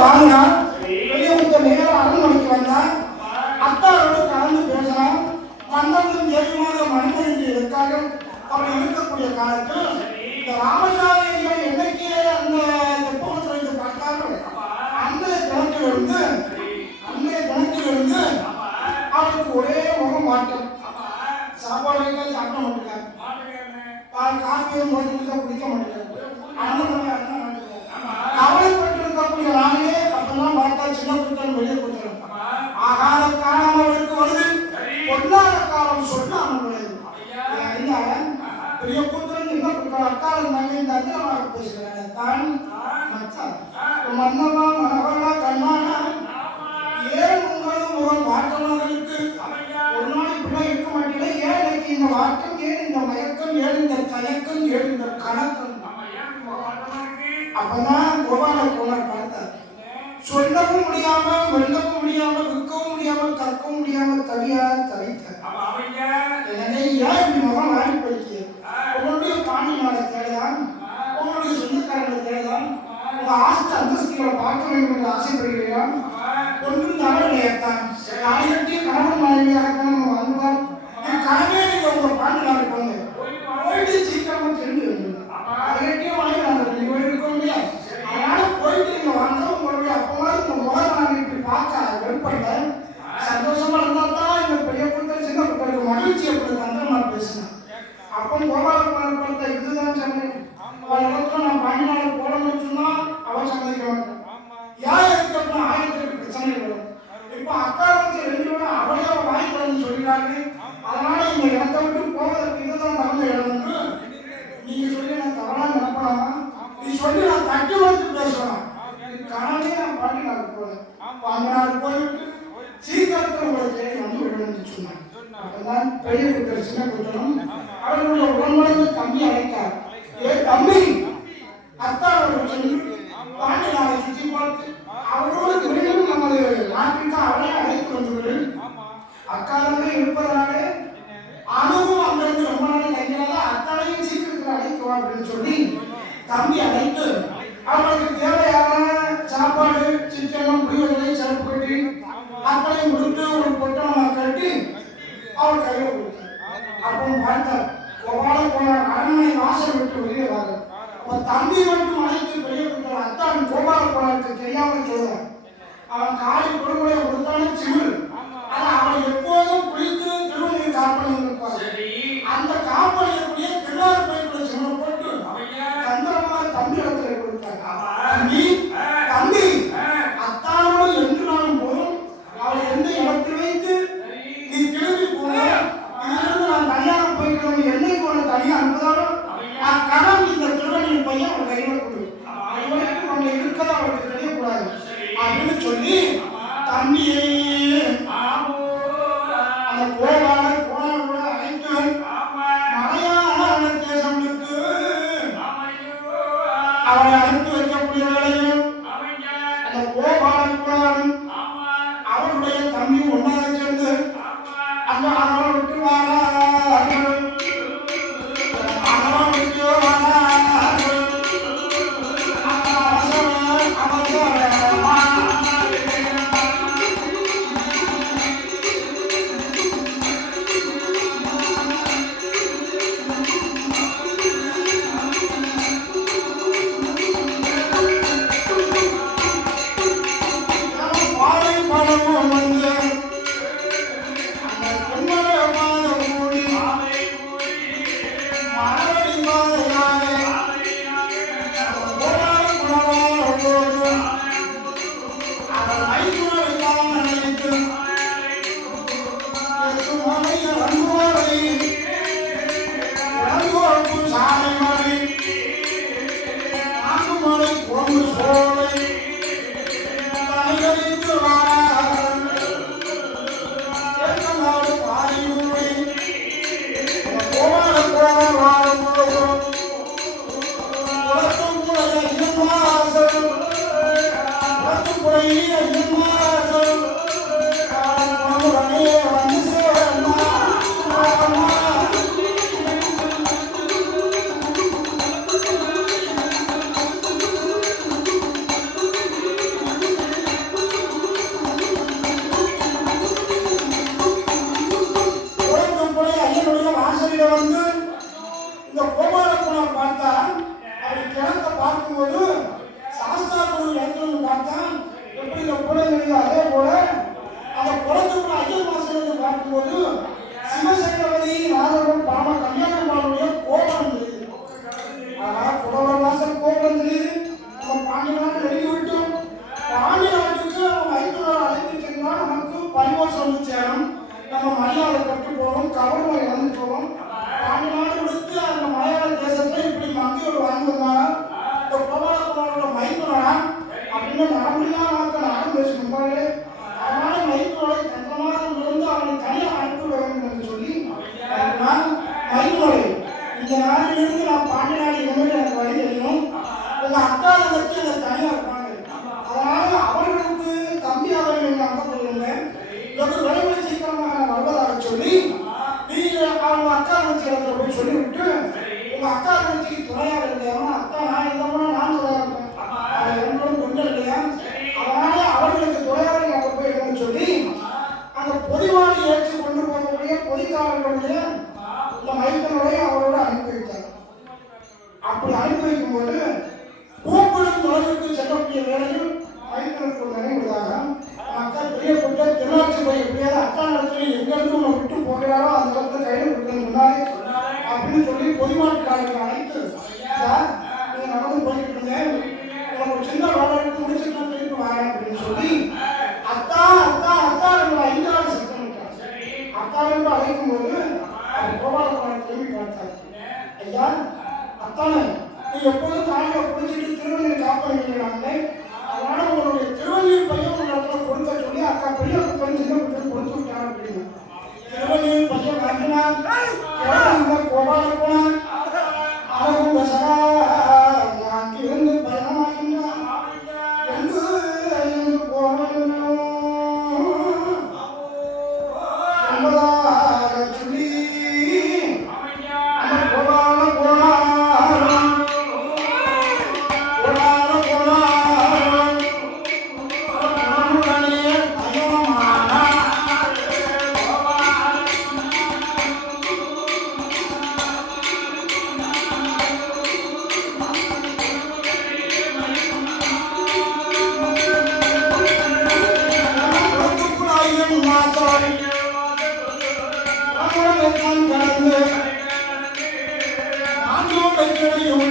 வாங்கினா வெளியே விட்ட நேரம் அரண்மனைக்கு வந்தா அத்தாரோடு கலந்து பேசணும் மன்னனும் தெய்வமாக மனிதன் என்று அப்படி இருக்கக்கூடிய காலத்தில் இந்த ராமசாமியை என்னைக்கு அந்த தெப்பகத்தில் இருந்து பார்த்தாரோ அந்த தினத்திலிருந்து அந்த தினத்திலிருந்து அவருக்கு ஒரே முகம் மாற்றம். சாப்பாடு எல்லாம் சாப்பிட மாட்டேங்காரு பால் காஃபியும் குடிக்க குடிக்க அண்ணன் அண்ணன் நானே அப்பெல்லாம் பார்த்தா சின்ன புத்தன் வெளியே கொடுத்துரும் ஆகாத காலம் அவருக்கு வருது. பொன்னாத காலம் வருது ஐயா. பெரிய புத்திரன் என்ன புத்திரன் அக்காலம் தங்கை தந்திரமாக பேசுகிறாங்க தான் மச்சான். மன்னவா மனவளா கண்ணானா? ஏன் உங்களது முகம் வாட்டமாக இருக்கு? ஒரு நாள் இப்படிலாம் இருக்க மாட்டீங்க ஏன் எனக்கு இந்த வாட்டம் ஏன் இந்த மயக்கம் ஏன் இந்த தயக்கம் ஏன் இந்த கணக்கம் அப்பதான் கோபால பார்த்தார் சொல்லவும் முடியாம வெல்லவும் முடியாம விற்கவும் முடியாம கற்கவும் முடியாம தவியா தவித்தார் எனவே ஏன் இப்படி முகம் மாறி போயிருக்கு உங்களுடைய பாண்டி நாளை தேடலாம். உங்களுடைய சொந்தக்காரங்களை தேடலாம். உங்க ஆஸ்தி அந்தஸ்துகளை பார்க்க வேண்டும் என்று ஆசைப்படுகிறீர்களா? ஒன்றும் தவறில்லையத்தான் நாளைக்கு கணவன் மனைவியாக நம்ம வாழ்வார் என் கனவே நீங்க உங்க பாண்டி நாளுக்கு வந்து போயிட்டு சீக்கிரமா திரும்பி வந்துடுங்க அதையொட்டியே வாங்கி நாங்கள் ரெண்டு பேரும் இருக்கோம் இல்லையா அதனால போயிட்டு நீங்க வாங்க உங்களுடைய அப்பவாது உங்க முகம் நான் இப்படி பார்க்க வெறுப்படல சந்தோஷமா இருந்தா தான் இந்த பெரிய புத்தர் சின்ன புத்தருக்கு மகிழ்ச்சி எப்படி தந்திரமா பேசினேன் அப்போ கோபாலகுமார் பார்த்த இதுதான் சமயம் அவன் இடத்துல நான் பாண்டினால போடணும்னு சொன்னா அவன் சம்மதிக்க மாட்டான் யார் இருக்கிறப்ப ஆயிரத்துக்கு பிரச்சனை வரும் இப்போ அக்காலத்து ரெண்டு பேரும் அவளே வாங்கிக்கிறேன்னு சொல்லிட்டாங்க அதனால இந்த இடத்தை விட்டு போவதற்கு இதுதான் தகுந்த இடம் என்று நீங்க சொல்லி நான் தவறா நினைப்பலாம் நீ சொல்லி நான் தட்டி வந்து பேசலாம் கனவே நான் பாண்டி நாள் போனேன் பாண்டி நாள் போயிட்டு சீக்கிரத்தில் உங்களை தேடி வந்து விடணும்னு சொன்னாங்க அப்பதான் பெரிய குற்றம் சின்ன குற்றம் அவர்களுடைய உடன்மனது தம்பி அழைத்தார் ஏ தம்பி அத்தா பாண்டி நாளை சுற்றி பார்த்து அவரோடு மீண்டும் நமது நாட்டிற்கு அவரை அழைத்து வந்துள்ளேன் அக்காலமே இருப்பதனால அணுவும் அங்கிருந்து ரொம்ப நாள் தங்கிறதா அத்தனையும் சீக்கிரத்தில் அழைத்து அப்படின்னு சொல்லி தம்பி அழைத்து அவர்களுக்கு தேவையான சாப்பாடு சிக்கனம் புளியோதரை சிறப்பு பெட்டி அத்தனையும் கொடுத்து ஒரு கட்டி அவர் கையில் கொடுத்தார். அப்போ பார்த்தார். கோபால போனார். அரண்மனை வாசல் விட்டு வெளியே வராது அப்ப தம்பி மட்டும் அழைத்து பெரிய கொடுத்தார் அத்தான் கோபால போனாருக்கு. தெரியாம சொல்றார். அவன் காலை கொடுமுறை கொடுத்தாலும் சிவில் ஆனா அவன் எப்போதும் குளித்து திருநீர் காப்பணம் இருப்பார் அந்த காப்பணியக்கூடிய திருநாள் பயிர்களை சின்ன போட்டு சந்திரமாக தம்பி இடத்துல கொடுத்தார் தம்பி தம்பி அத்தானோடு என்று நானும் போதும் அவளை எந்த இடத்தில் வைத்து நீ திரும்பி போன இதிலிருந்து நான் தனியாக போய்க்கிறவன் என்னை போன தனியாக அனுப்புதாலும் நான் கடன் இந்த திருவள்ளியின் பையன் அவன் கையில் கொடு அவனுக்கு அவனை இருக்கிறத அவனுக்கு தெரியக்கூடாது அப்படின்னு சொல்லி தம்பியை அந்த கோபால கோணாரோட அழைத்து மலையாள தேசத்துக்கு அவனை அனுப்பி பார்க்கும்போது சாஸ்தா குழு இடத்துல பார்த்தா எப்படி இந்த குழந்தை அதே போல அந்த குழந்தைக்குள்ள ஐயர் மாசத்தை பார்க்கும்போது சிவசக்கரவதி நாதவன் பாம கன்னியாகுமாரிய கோபம் ஆனா புலவர் வாசல் கோபம் நம்ம பாண்டி நாட்டு எழுதி விட்டோம் பாண்டி நாட்டுக்கு நம்ம ஐந்தவர் அழைத்து சென்றா நமக்கு பரிவாசம் வந்து நம்ம மரியாதை கட்டு போவோம் கவர்மை இழந்து போவோம். பாண்டி நீங்கள் அப்படிலாம் நாட்கள் யாரும் பேச முன்பாடு அதனால மயிலோடை தங்கமாக விழுந்து அவனை தனியாக அனுப்பி வேண்டும் என்று சொல்லி நான் மயிலோடை இந்த நாளிலிருந்து நான் பாண்டிய நாடு இனிமேல் எனக்கு வழி தெரியும். உங்கள் அக்கா வச்சு அந்த தனியாக பொதுமான் காலமாக ஆண்டோரை கிடையும்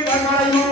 ಧರ್ಮರಾಯು